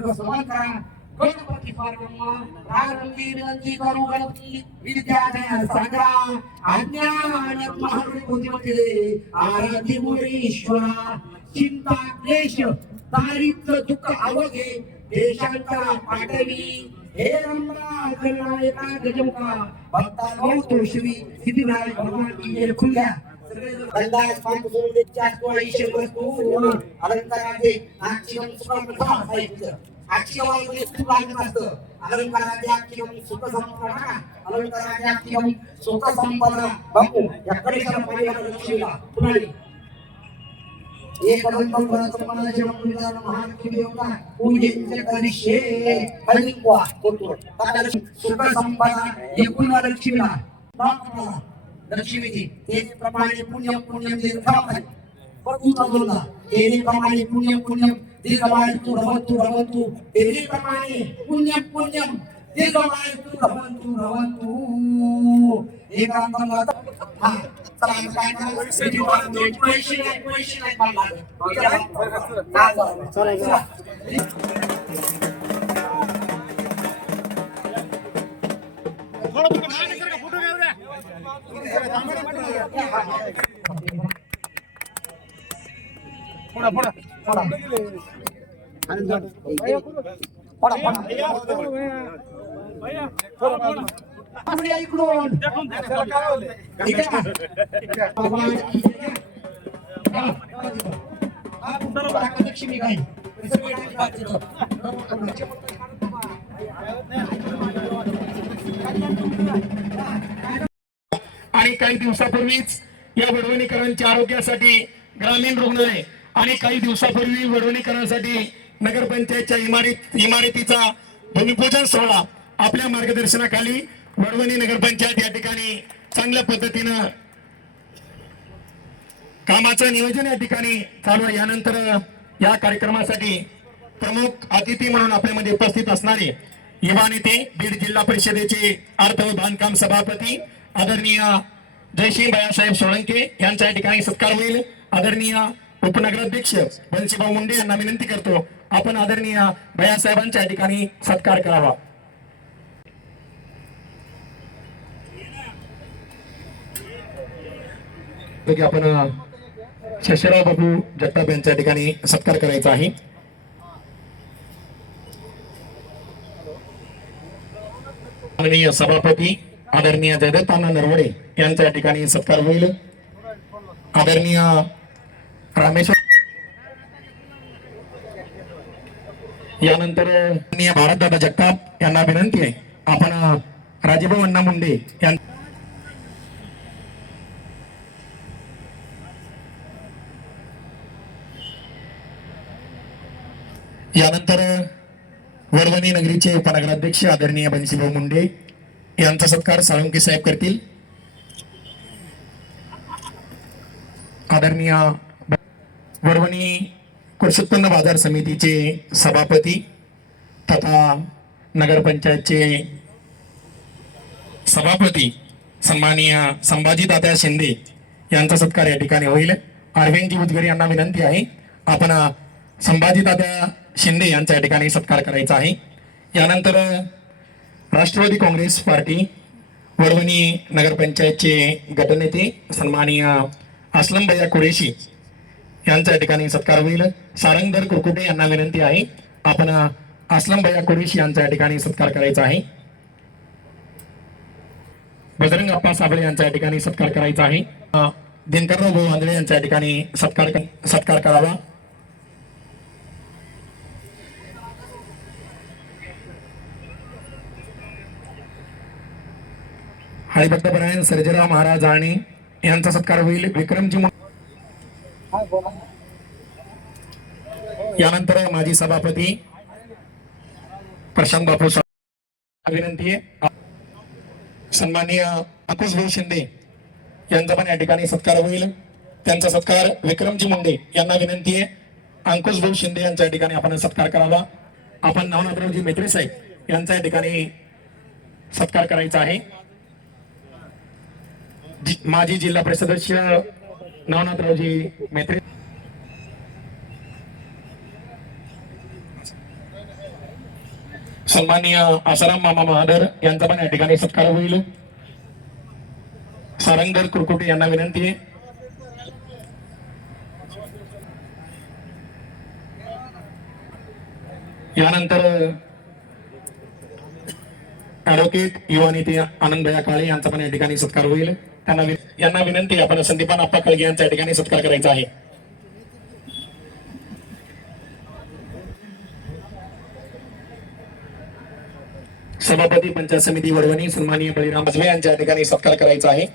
गोष्टीचा सन्मान करा. गणपती बाप्पा प्रारंभी विनंती करू. गणपती विद्याधर सागरा अज्ञान महागणपती आराधी मुनीश्वरा चिंता क्लेश दारिद्र्य दुःख अवघे देशांतरा पाठवी हे रंभा गणनायका गजमुखा भक्तांनो तुळशी सिद्धिविनायक भगवान की जय. खुल्या अंदाज पांचसोळेच्या कोळीशे वस्तू अलंकाराचे नाट्यम सुखा साहित्य आक्षेवामध्ये सुख लागत असतं. अलंकाराचे आक्षेम सुख संपदा अलंकाराचे आक्षेम सुख संपदा बापू या कडेच्या पाण्याला लक्ष्मीला पुराणी एक अनंतम परंतु मनाचे मंदिरात महालक्ष्मी देवता पूजेचे करिष्ये हरिवा होतो. आपल्याला सुख संपदा एकूण लक्ष्मीला नामकला लक्ष्मीची त्याप्रमाणे पुण्य पुण्य दीर्घाय पटुता त्याप्रमाणे पुण्य पुण्य दीर्घाय तू रवंतु त्याप्रमाणे पुण्य पुण्य दीर्घाय तू रवंतु एकांताला हा चला काय करायचं पैसे नाही मला चला लक्ष्मी काय आणि काही दिवसापूर्वीच या वडवणीकरांच्या आरोग्यासाठी ग्रामीण रुग्णालय आणि काही दिवसापूर्वी वडवणीकरांसाठी नगरपंचायतच्या इमारतीचा भूमिपूजन सोहळा आपल्या मार्गदर्शनाखाली वडवणी नगरपंचायत या ठिकाणी चांगल्या पद्धतीनं कामाचं नियोजन या ठिकाणी चालू आहे. यानंतर या कार्यक्रमासाठी प्रमुख अतिथी म्हणून आपल्यामध्ये उपस्थित असणारे युवा नेते बीड जिल्हा परिषदेचे अर्थ व बांधकाम सभापती आदरणीय जयसिंह भैयासाहेब सोळंके यांचा या ठिकाणी सत्कार होईल. आदरणीय उपनगराध्यक्ष बंसीभाऊ मुंडे यांना विनंती करतो आपण आदरणीय भैयासाहेबांच्या या ठिकाणी सत्कार करावा. आपण शशराव बाबू जगताप यांच्या ठिकाणी सत्कार करायचा आहे. आदरणीय सभापती आदरणीय जयदत्तांना नरवडे यांच्या या ठिकाणी सत्कार होईल. आदरणीय रामेश्वर यानंतर भारतदादा जगताप यांना विनंती आहे आपण राजेभाऊ अण्णा मुंडे यानंतर वडवणी नगरीचे उपनगराध्यक्ष आदरणीय बंसीभाऊ मुंडे यांचा सत्कार साळुंके साहेब करतील. आदरणीय वडवणी कृषी उत्पन्न बाजार समितीचे सभापती तथा नगरपंचायतचे सभापती सन्माननीय संभाजी तात्या शिंदे यांचा सत्कार या ठिकाणी होईल. अरविंदजी उदगीर यांना विनंती आहे आपण संभाजी तात्या शिंदे यांचा या ठिकाणी सत्कार करायचा आहे. यानंतर राष्ट्रवादी काँग्रेस पार्टी वडवणी नगरपंचायतचे गटनेते सन्माननीय असलम भैया कुरेशी यांच्या या ठिकाणी सत्कार होईल. सारंगधर कुरकुटे यांना विनंती आहे आपण असलम भैया कुरेशी यांच्या या ठिकाणी सत्कार करायचा आहे. बजरंग अप्पा साबळे यांच्या या ठिकाणी सत्कार करायचा आहे. दिनकरराव भाऊ आंधळे यांच्या या ठिकाणी सत्कार करावा. हरिभक्तपरायण सर्जेराव महाराज आणि यांचा सत्कार होईल. विक्रमजी यानंतर माजी सभापती प्रशांत बापू विनंती आहे सन्माननीय अंकुश भाऊ शिंदे यांचा पण या ठिकाणी सत्कार होईल. त्यांचा सत्कार विक्रमजी मुंडे यांना विनंती आहे अंकुश भाऊ शिंदे यांच्या या ठिकाणी आपण सत्कार करावा. आपण नवनाथरावजी मेत्रे साहेब यांच्या या ठिकाणी सत्कार करायचा आहे. माजी जिल्हा परिषद सदस्य नवनाथरावजी मेत्रे सन्माननीय आसाराम मामा महादर यांचा पण या ठिकाणी सत्कार होईल. सारंगधर कुरकुटे यांना विनंती आहे. यानंतर ॲडव्होकेट युवा नेते आनंदभैया काळे यांचा पण या ठिकाणी सत्कार होईल. यांना विनंती आहे, आपण संदीपान आप्पा कळगे यांचा या ठिकाणी सत्कार करायचा आहे. सभापती पंचायत समिती वडवणी सन्माननीय बळीराम बजवे यांच्या या ठिकाणी सत्कार करायचा आहे.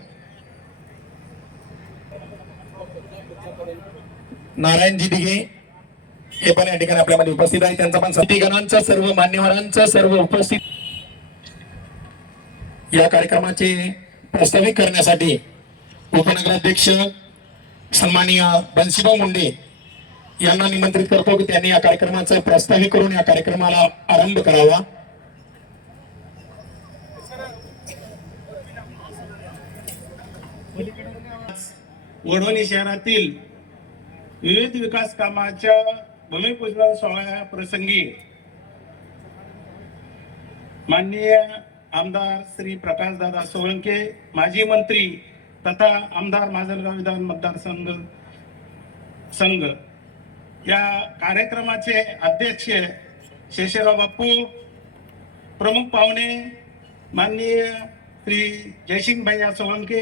नारायणजी दिघे हे पण या ठिकाणी आपल्यामध्ये उपस्थित आहे. त्यांचा पण समितीगणांचं, सर्व मान्यवरांचं, सर्व उपस्थित या कार्यक्रमाचे प्रास्ताविक करण्यासाठी उपनगराध्यक्ष सन्माननीय बन्सीभाऊ मुंडे यांना निमंत्रित करतो की त्यांनी या कार्यक्रमाचा प्रास्ताविक करून या कार्यक्रमाला आरंभ करावा. वडवणी शहरातील विविध विकास कामाच्या भूमिपूजन सोहळ्या प्रसंगी माननीय आमदार श्री प्रकाशदादा सोळंके, माजी मंत्री तथा आमदार माजलगाव विधान मतदारसंघ या कार्यक्रमाचे अध्यक्ष शेषराव बाप्पू, प्रमुख पाहुणे माननीय श्री जयसिंग भैया सोळंके,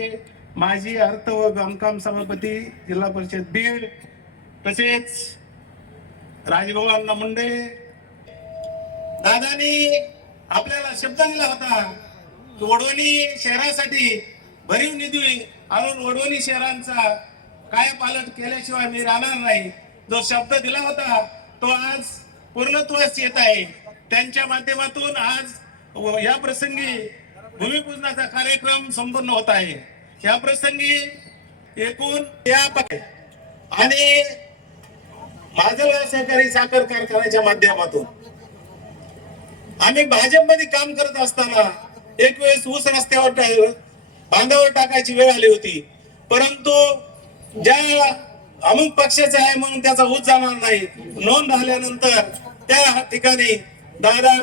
माजी अर्थ व बांधकाम सभापती जिल्हा परिषद बीड, तसेच राजभाऊ अण्णा मुंडे. दादानी आपल्याला शब्द दिला होता की वडवणी शहरासाठी भरीव निधी आणून वडवणी शहरांचा कायापालट केल्याशिवाय मी राहणार नाही. जो शब्द दिला होता तो आज पूर्णत्वास येत आहे. त्यांच्या माध्यमातून आज या प्रसंगी भूमिपूजनाचा कार्यक्रम संपन्न होत आहे. या प्रसंगी एकूण या आणि माजलगाव सहकारी साखर कारखान्याच्या माध्यमातून आम्ही भाजपमध्ये काम करत असताना एक वेळेस ऊस रस्त्यावर बांधावर टाकायची वेळ आली होती, परंतु ज्या अमुक पक्षाचा आहे म्हणून त्याचा ऊस जाणार नाही, नोंद झाल्यानंतर त्या ठिकाणी दादा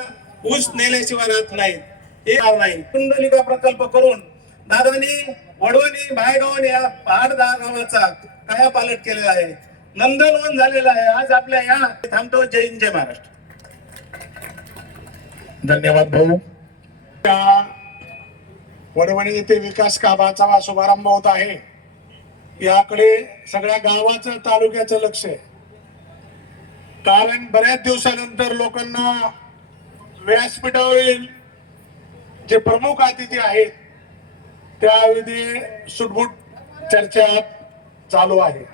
ऊस नेल्याशिवाय राहत नाहीत. हे नाही कुंडलिका प्रकल्प करून दादानी वडवणी भायगाव या 8-10 गावाचा कायापालट केलेला आहे, नंदनवन झालेला आहे. आज आपल्या या थांबतो. जय हिंद, जय महाराष्ट्र. धन्यवाद भाऊ. वडवणी येथे विकास कामाचा शुभारंभ होत आहे. याकडे सगळ्या गावाचं, तालुक्याचं लक्ष आहे. कारण बऱ्याच दिवसानंतर लोकांना व्यासपीठावरील जे प्रमुख अतिथी आहेत त्याविधी सुटबुट चर्चा चालू आहे.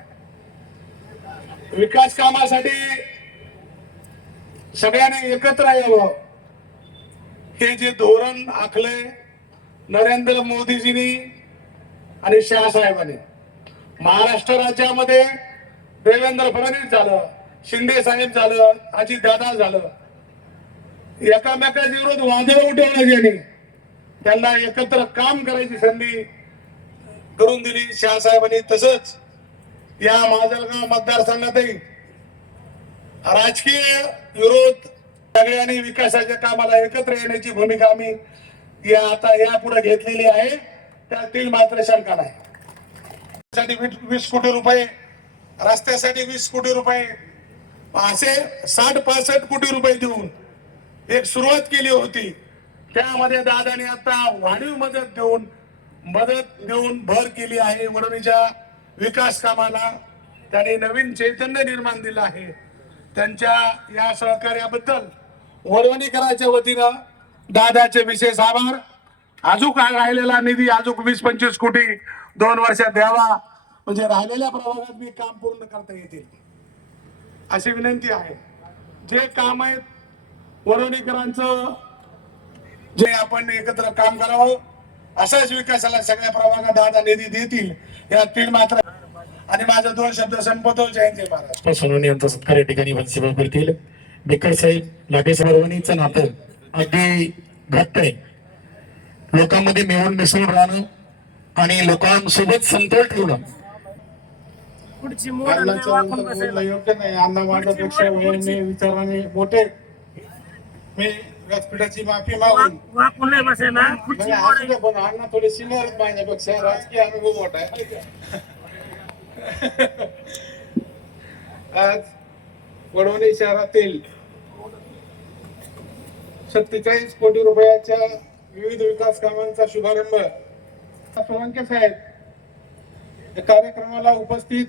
विकास कामासाठी सगळ्यांनी एकत्र यावं हे जे धोरण आखलंय नरेंद्र मोदीजींनी आणि शहासाहेबांनी. महाराष्ट्र राज्यामध्ये देवेंद्र फडणवीस झालं, शिंदे साहेब झालं, अजितदादा झालं, एकामेकाच्या विरोध वादळ उठवलं ज्यांनी त्यांना एकत्र काम करायची संधी करून दिली शहासाहेबांनी. तसंच या माजलगाव मतदारसंघातही राजकीय विरोध सगळ्यांनी विकासाच्या कामाला एकत्र येण्याची भूमिका आम्ही आता यापुढे घेतलेली आहे. त्यातील मात्र शंका नाही. 20 कोटी रुपये, रस्त्यासाठी 20 कोटी रुपये, असे 60-65 कोटी रुपये देऊन एक सुरुवात केली होती. त्यामध्ये दादाने आता वाढीव मदत देऊन भर केली आहे. वडवणीच्या विकास कामाला त्यांनी नवीन चैतन्य निर्माण दिलं आहे. त्यांच्या या सहकार्याबद्दल वडवणीकरांच्या वतीनं दादाचे विशेष आभार. अजून राहिलेला निधी अजून 20-25 कोटी 2 वर्षात द्यावा, म्हणजे राहिलेल्या प्रभागात मी काम पूर्ण करता येतील अशी विनंती आहे. जे काम आहेत वडवणीकरांचं, जे आपण एकत्र काम करावं, असाच विकासाला सगळ्या प्रभागात दादा निधी देतील यातील मात्र. आणि माझा 2 शब्द संपवतो. जय हिंद, जय महाराष्ट्र. सोनवणे यांचा सत्कार या ठिकाणी वंशीभाऊ करतील. बेकर साहेब, लाटे वडवणीचं नातं अगदी घट्ट आहे. लोकांमध्ये मिळून मिसळून राहणं आणि लोकांसोबत समतोल ठेवणं. योग्य नाही. अण्णा माझ्यापेक्षा वयाने विचाराने मोठे, मी व्यासपीठाची माफी मागून वाकून बसायला खुर्ची असू द्या, पण अण्णा थोडे सिनियर माझ्यापेक्षा राजकीय अनुभव मोठा आहे. आज वडवणी शहरातील 47 कोटी रुपयाच्या विविध विकास कामांचा शुभारंभ सोळंके साहेब या कार्यक्रमाला उपस्थित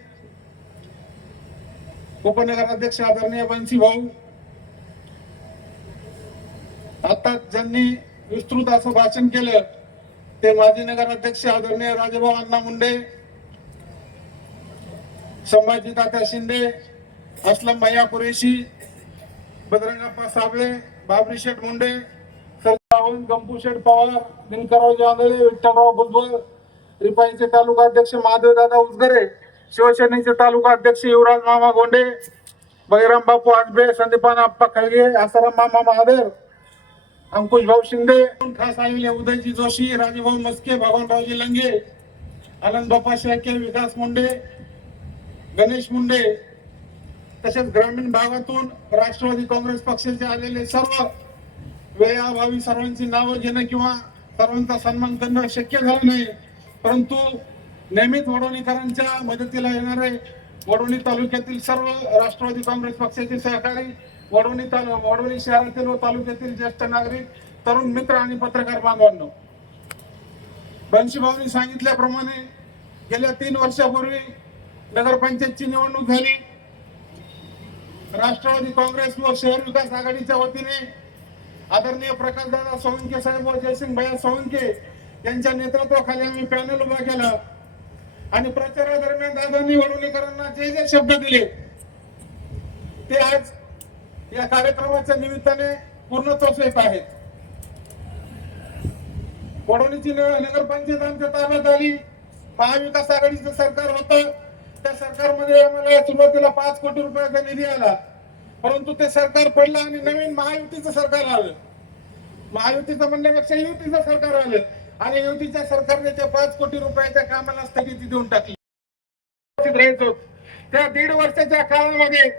उपनगराध्यक्ष आदरणीय बंसी भाऊ, आता ज्यांनी विस्तृत असं भाषण केलं ते माजी नगराध्यक्ष आदरणीय राजेभाऊ अण्णा मुंडे, संभाजी तात्या शिंदे, असलम भैया कुरेशी, बजरंगप्पा साबळे, बाबरी शेठ मुंडे, सरदार गंपू शेठ पवार, दिनकरराव जांभळे, विठ्ठलराव भुजबळ, रिपाईचे तालुका अध्यक्ष महादेवदादा उजगरे, शिवसेनेचे तालुका अध्यक्ष युवराज मामा गोंडे, बहिराम बापू आजबे, संदीपान आप्पा खळगे, आसाराम मामा महादेव, अंकुश भाऊ शिंदे, खास आलेले उदयजी जोशी, राजेभाऊ मस्के, भगवानरावजी लंगे, आनंद बाप्पा शेळके, विकास मुंडे, गणेश मुंडे, तसेच ग्रामीण भागातून राष्ट्रवादी काँग्रेस पक्षाचे आलेले सर्व वेळाभावी सर्वांची नावं घेणं किंवा सर्वांचा सन्मान करणं शक्य झालं नाही, परंतु नेहमीच वडवणीकरांच्या मदतीला येणारे वडवणी तालुक्यातील सर्व राष्ट्रवादी काँग्रेस पक्षाचे सहकारी, वडवणी शहरातील व तालुक्यातील ज्येष्ठ नागरिक, तरुण मित्र आणि पत्रकार बांधवांनो, बंशीभाऊंनी सांगितल्याप्रमाणे गेल्या 3 वर्षापूर्वी नगरपंचायतची निवडणूक झाली. राष्ट्रवादी काँग्रेस व शहर विकास आघाडीच्या वतीने आदरणीय प्रकाशदादा सोळंके साहेब व जयसिंग भैया सोळंके यांच्या नेतृत्वाखाली आम्ही पॅनल उभा केला आणि प्रचारादरम्यान दादांनी वडवणीकरांना जे जे शब्द दिले ते आज या कार्यक्रमाच्या निमित्ताने पूर्णत्वास येत आहेत. वडवणीची नगरपंचायत आमच्या ताब्यात आली. महाविकास आघाडीचं सरकार होतं. त्या सरकारमध्ये आम्हाला सुरुवातीला 5 कोटी रुपयाचा निधी आला, परंतु ते सरकार पडलं आणि नवीन महायुतीचं सरकार आलं. महायुतीचं म्हणण्यापेक्षा युतीचं सरकार आलं आणि युतीच्या सरकारने त्या 5 कोटी रुपयाच्या कामाला स्थगिती देऊन टाकली. त्या 1.5 वर्षाच्या काळामध्ये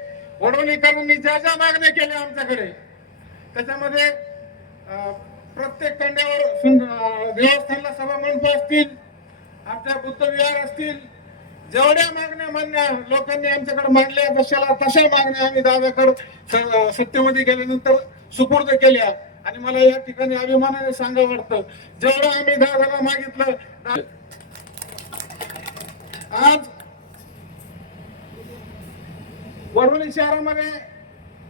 वडवणीकरांनी ज्या ज्या मागण्या केल्या आमच्याकडे, त्याच्यामध्ये प्रत्येक खंड्यावर देवस्थानला सभा मंडप असतील, आपल्या बुद्ध विहार असतील, जेवढ्या मागण्या मान्य लोकांनी आमच्याकडे मांडल्या जशाला तशा मागण्या आम्ही दादाकडे सत्तेमध्ये गेल्यानंतर सुपूर्द केल्या. आणि मला या ठिकाणी अभिमानाने सांगावं वाटतं, जेवढं आम्ही दादाला मागितलं, आज वडवणी शहरामध्ये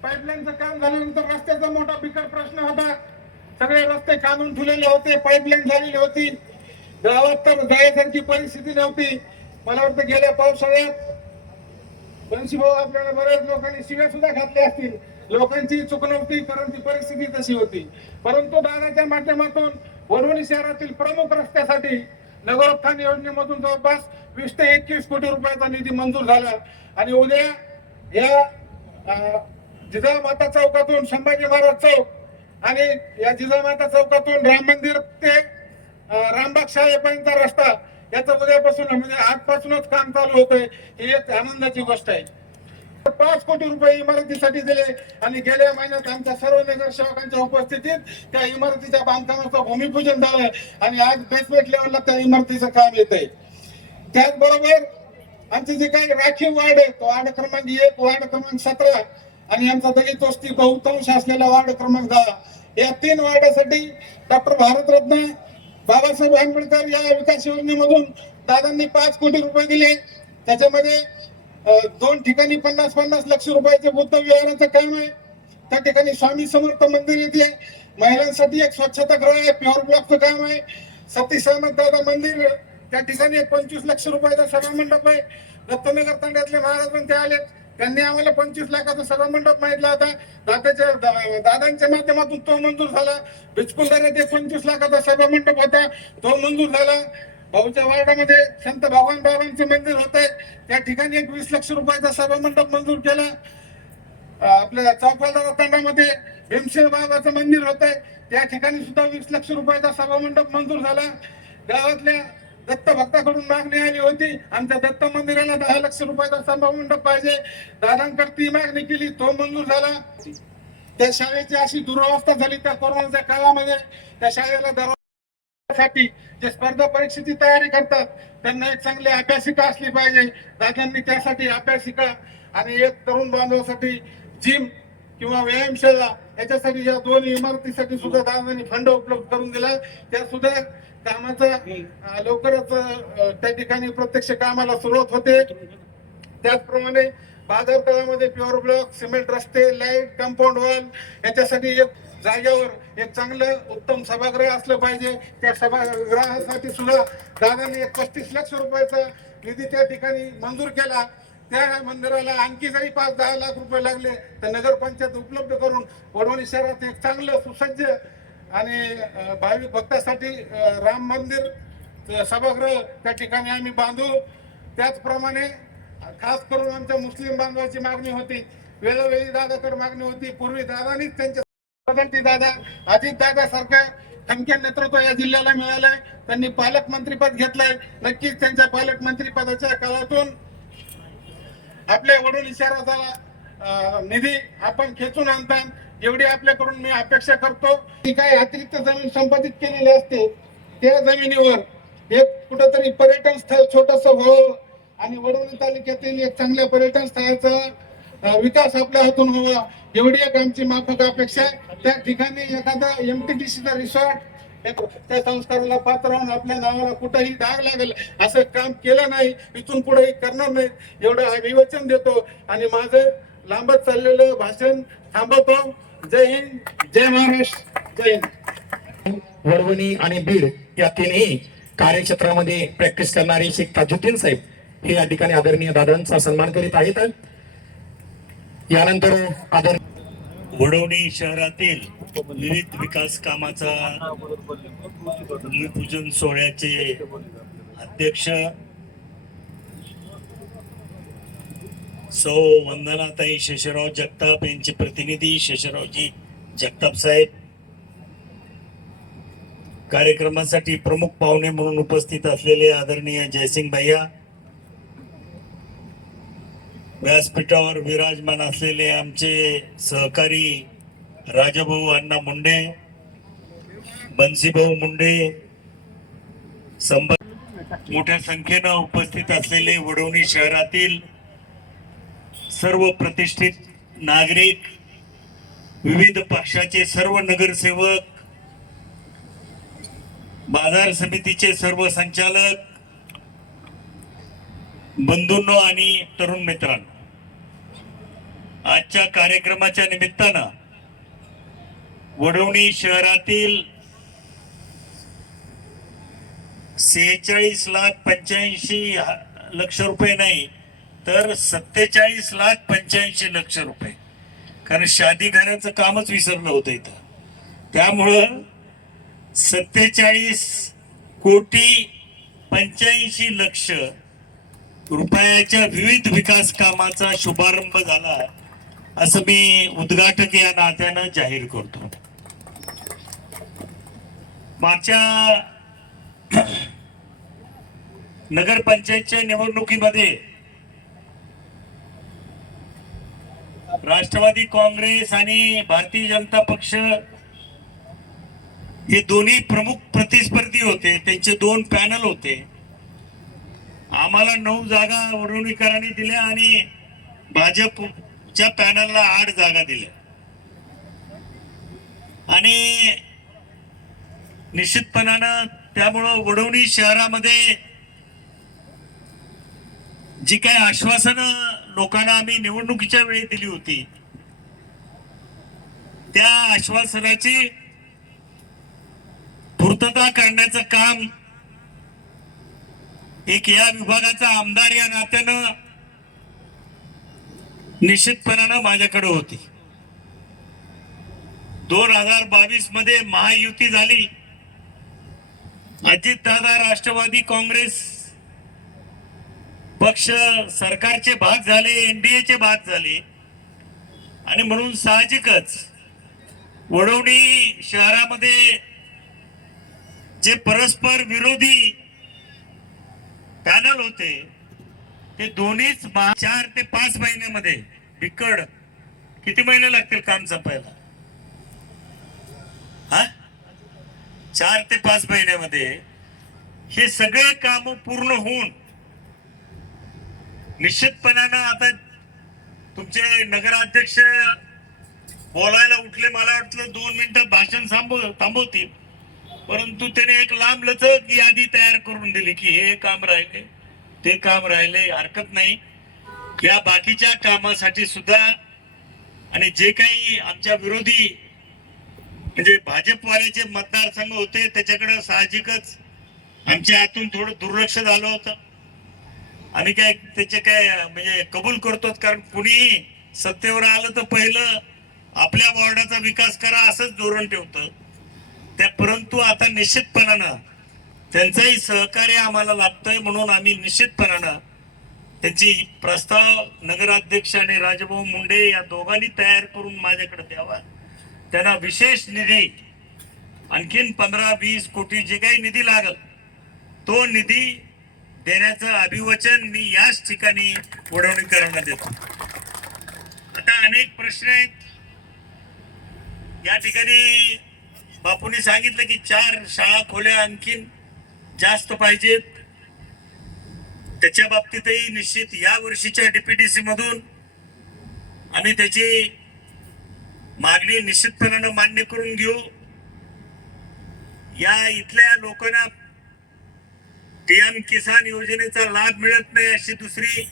पाईपलाईनचं काम झाल्यानंतर रस्त्याचा मोठा बिकट प्रश्न होता. सगळे रस्ते काढून ठेवलेले होते, पाईपलाईन झालेली होती, गावात तर जायसारखी परिस्थिती नव्हती. मला वाटतं गेल्या पावसाळ्यात बंशीभाऊ आपल्याला बऱ्याच लोकांनी शिव्या सुद्धा घातल्या असतील. लोकांची चूक नव्हती, कारण ती परिस्थिती तशी होती. परंतु दादाच्या माध्यमातून वडवणी शहरातील प्रमुख रस्त्यासाठी नगरोत्थान योजनेमधून जवळपास 20 ते 21 कोटी रुपयाचा निधी मंजूर झाला. आणि उद्या या जिजामाता चौकातून संभाजी महाराज चौक आणि या जिजामाता चौकातून राम मंदिर ते रामबाग शाळेपर्यंतचा रस्ता, याचा उद्यापासून म्हणजे आजपासूनच काम चालू होतंय. ही एक आनंदाची गोष्ट आहे. 5 कोटी रुपये इमारतीसाठी दिले आणि गेल्या महिन्यात आमच्या सर्व नगरसेवकांच्या उपस्थितीत त्या इमारतीच्या बांधकामाचं भूमिपूजन झालं आणि आज बेसमेंट लेवलला त्या इमारतीचं काम येत आहे. त्याचबरोबर आमची जी काही राखीव वार्ड आहे, तो वार्ड क्रमांक 1, वार्ड क्रमांक 17 आणि आमचा दलित वस्ती बहुतांश असलेला वार्ड क्रमांक 10, या 3 वार्डासाठी डॉक्टर भारतरत्न बाबासाहेब आंबेडकर या विकास योजनेमधून दादांनी 5 कोटी रुपये दिले. त्याच्यामध्ये 2 ठिकाणी 50-50 लाख रुपयाचे बुद्ध विहाराचं काम आहे. त्या ठिकाणी स्वामी समर्थ मंदिर येते, महिलांसाठी एक स्वच्छतागृह आहे, प्युअर ब्लॉकचं काम आहे. सती सहमत दादा मंदिर, त्या ठिकाणी एक 25 लाख रुपयाचा सभा मंडप आहे. दत्तनगर तांड्यातले महाराज पण ते आले, त्यांनी आम्हाला 25 लाखाचा सभा मंडप मागितला होता. दादांच्या माध्यमातून तो मंजूर झाला. बिचकुलदऱ्यात एक 25 लाखाचा सभा मंडप होता, तो मंजूर झाला. भाऊच्या वार्डामध्ये संत भगवान बाबांचे मंदिर होते, त्या ठिकाणी एक 20 लाख रुपयाचा सभा मंडप मंजूर केला. आपल्या चौफलदारा तांड्यामध्ये भीमसेन बाबाचं मंदिर होतंय, त्या ठिकाणी सुद्धा 20 लाख रुपयाचा सभा मंडप मंजूर झाला. गावातल्या दत्त भक्ताकडून मागणी आली होती, आमच्या दत्त मंदिराला 10 लाख रुपयाचा सभा मंडप पाहिजे. दादांकडे ती मागणी केली, तो मंजूर झाला. त्या शाळेची अशी दुरवस्था झाली त्या कोरोनाच्या काळामध्ये. त्या शाळेला साठी जे स्पर्धा परीक्षेची तयारी करतात त्यांना एक चांगली अभ्यासिका असली पाहिजे. दादांनी त्यासाठी अभ्यासिका आणि एक तरुण बांधवासाठी जिम किंवा व्यायामशाळा याच्यासाठी या दोन्ही इमारतीसाठी सुद्धा दादांनी फंड उपलब्ध करून दिला. त्या सुद्धा कामाचा लवकरच त्या ठिकाणी प्रत्यक्ष कामाला सुरुवात होते. त्याचप्रमाणे बाजार तळामध्ये प्युअर ब्लॉक, सिमेंट रस्ते, लाईट, कंपाऊंड वॉल याच्यासाठी एक जागेवर एक चांगलं उत्तम सभागृह असलं पाहिजे. त्या सभागृहासाठी सुद्धा दादांनी एक 35 लाख रुपयाचा निधी त्या ठिकाणी मंजूर केला. त्या मंदिराला आणखी जरी 5-10 लाख रुपये लागले तर नगरपंचायत उपलब्ध करून वडवणी शहरात एक चांगलं सुसज्ज आणि भाविक भक्तासाठी राम मंदिर सभागृह त्या ठिकाणी आम्ही बांधू. त्याचप्रमाणे खास करून आमच्या मुस्लिम बांधवाची मागणी होती, वेळोवेळी दादाकडे मागणी होती. पूर्वी दादानीच त्यांच्या दादा अजित दादा सारखं खमक्या नेतृत्व या जिल्ह्याला मिळालंय. त्यांनी पालकमंत्रीपद घेतलंय. नक्कीच त्यांच्या पालकमंत्रीपदाच्या काळातून आपल्या वडोली शहराचा निधी आपण खेचून आणतात एवढी आपल्याकडून मी अपेक्षा करतो. ती काही अतिरिक्त जमीन संपादित केलेली असते त्या जमिनीवर एक कुठंतरी पर्यटन स्थळ छोटस व्हावं आणि वडोली तालुक्यातील एक चांगल्या पर्यटन स्थळाचा विकास आपल्या हातून व्हावा एवढी एक आमची माफक अपेक्षा आहे. त्या ठिकाणी एखादा MTDCचा रिसॉर्ट त्या संस्काराला पात्र राहून आपल्या नावाला कुठेही डाग लागेल असं काम केलं नाही, इथून पुढेही करणार नाही एवढं अभिवचन देतो आणि माझं लांबत चाललेलं भाषण थांबवतो. जय हिंद, जय महाराष्ट्र, जय हिंद. वडवणी आणि बीड या तिन्ही कार्यक्षेत्रामध्ये प्रॅक्टिस करणारे शेख ताजुद्दीन साहेब हे या ठिकाणी आदरणीय दादांचा सन्मान करीत आहेत. यानंतर वडवणी शहरातील विविध विकास कामाचा भूमिपूजन सोहळ्याचे अध्यक्ष सौ वंदनाताई शेषराव जगताप यांचे प्रतिनिधी शेषरावजी जगताप साहेब, कार्यक्रमासाठी प्रमुख पाहुणे म्हणून उपस्थित असलेले आदरणीय जयसिंग भैया, व्यासपीठावर विराजमान असलेले आमचे सहकारी राजाभाऊ अण्णा मुंडे, बन्सीभाऊ मुंडे, मोठ्या संख्येनं उपस्थित असलेले वडवणी शहरातील सर्व प्रतिष्ठित नागरिक, विविध पक्षाचे सर्व नगरसेवक, बाजार समितीचे सर्व संचालक, बंधूंनो आणि तरुण मित्रांनो, आजच्या कार्यक्रमाच्या निमित्तानं वडवणी शहरातील 46,85,00,000 रुपये नाही तर 47,85,00,000 रुपये, कारण शादी घराचं कामच विसरलं होतं इथं. त्यामुळं 47,85,00,000 रुपयाच्या विविध विकास कामाचा शुभारंभ झाला असं मी उद्घाटक या नात्यानं जाहीर करतो. मागच्या नगरपंचायतच्या निवडणुकीमध्ये राष्ट्रवादी काँग्रेस आणि भारतीय जनता पक्ष हे दोन्ही प्रमुख प्रतिस्पर्धी होते. त्यांचे 2 पॅनल होते. आम्हाला 9 जागा वडवणीकरांनी दिल्या आणि भाजपच्या पॅनलला 8 जागा दिल्या. आणि निश्चितपणानं त्यामुळं वडवणी शहरामध्ये जी काही आश्वासनं लोकांना आम्ही निवडणुकीच्या वेळी दिली होती त्या आश्वासनाची पूर्तता करण्याचं काम एक या विभागाचा आमदार या नात्यानं निश्चितपणानं माझ्याकडे होती. 2022 मध्ये महायुती झाली. अजितदादा राष्ट्रवादी काँग्रेस पक्ष सरकारचे भाग झाले, NDAचे भाग झाले आणि म्हणून साहजिकच वडवणी शहरामध्ये जे परस्पर विरोधी पॅनल होते ते दोन्हीच 4 ते 5 महिन्यामध्ये बिकट किती महिने लागतील काम संपायला. 4 ते 5 महिन्यामध्ये हे सगळे काम पूर्ण होऊन निश्चितपणानं आता तुमचे नगराध्यक्ष बोलायला उठले, मला वाटलं 2 मिनिटात भाषण थांबवतील, परंतु त्याने एक लांब लचक यादी तयार करून दिली की हे काम राहिले, ते काम राहिले. हरकत नाही, या बाकीच्या कामासाठी सुद्धा आणि जे काही आमच्या विरोधी म्हणजे भाजपवाल्याचे मतदारसंघ होते त्याच्याकडे साहजिकच आमच्या हातून थोडं दुर्लक्ष झालं होतं. आम्ही काय त्याचे काय म्हणजे कबूल करतो, कारण कुणीही सत्तेवर आलं तर पहिलं आपल्या वॉर्डाचा विकास करा असंच धोरण ठेवतं त्या. परंतु आता निश्चितपणानं त्यांचंही सहकार्य आम्हाला लाभतंय, म्हणून आम्ही निश्चितपणानं त्यांची प्रस्ताव नगराध्यक्ष आणि राजभाऊ मुंडे या दोघांनी तयार करून माझ्याकडे द्यावा. त्यांना विशेष निधी आणखीन 15-20 कोटी जे काही निधी लागल तो निधी देण्याचं अभिवचन मी याच ठिकाणी वडवणीकरांना देतो. आता अनेक प्रश्न आहेत या ठिकाणी. बापूंनी सांगितलं की 4 शाळा खोल्या आणखीन जास्त पाहिजेत. त्याच्या बाबतीतही निश्चित या वर्षीच्या डीपीडीसी मधून आम्ही त्याची मागणी निश्चितपणानं मान्य करून घेऊ. या इथल्या लोकांना पीएम किसान योजनेचा लाभ मिळत नाही अशी दुसरी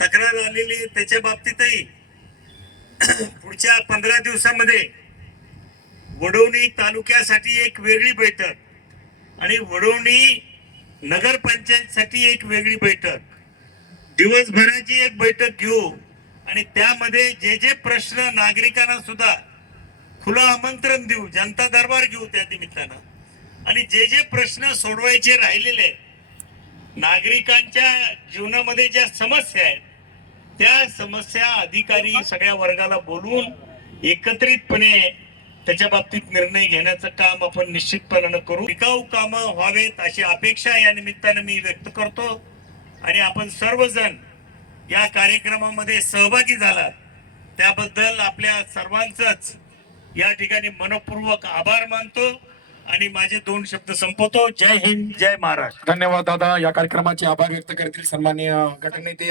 तक्रार आलेली आहे. त्याच्या बाबतीतही पुढच्या 15 दिवसामध्ये वडवणी तालुक्यासाठी एक वेगळी बैठक आणि वडवणी नगरपंचायतसाठी एक वेगळी बैठक, दिवसभराची एक बैठक घेऊ आणि त्यामध्ये जे जे प्रश्न नागरिकांना सुद्धा खुलं आमंत्रण देऊ, जनता दरबार घेऊ त्या निमित्तानं. आणि जे जे प्रश्न सोडवायचे राहिलेले नागरिकांच्या जीवनामध्ये ज्या समस्या आहेत त्या समस्या अधिकारी सगळ्या वर्गाला बोलून एकत्रितपणे त्याच्या बाबतीत निर्णय घेण्याचं काम आपण निश्चितपणानं करू. टिकाऊ कामं व्हावेत अशी अपेक्षा या निमित्तानं मी व्यक्त करतो. आणि आपण सर्वजण या कार्यक्रमामध्ये सहभागी झालात त्याबद्दल आपल्या सर्वांचंच या ठिकाणी मनपूर्वक आभार मानतो आणि माझे 2 शब्द संपवतो. जय हिंद, जय महाराष्ट्र. धन्यवाद दादा. या कार्यक्रमाचे आभार व्यक्त करतील सन्माननीय गटनेते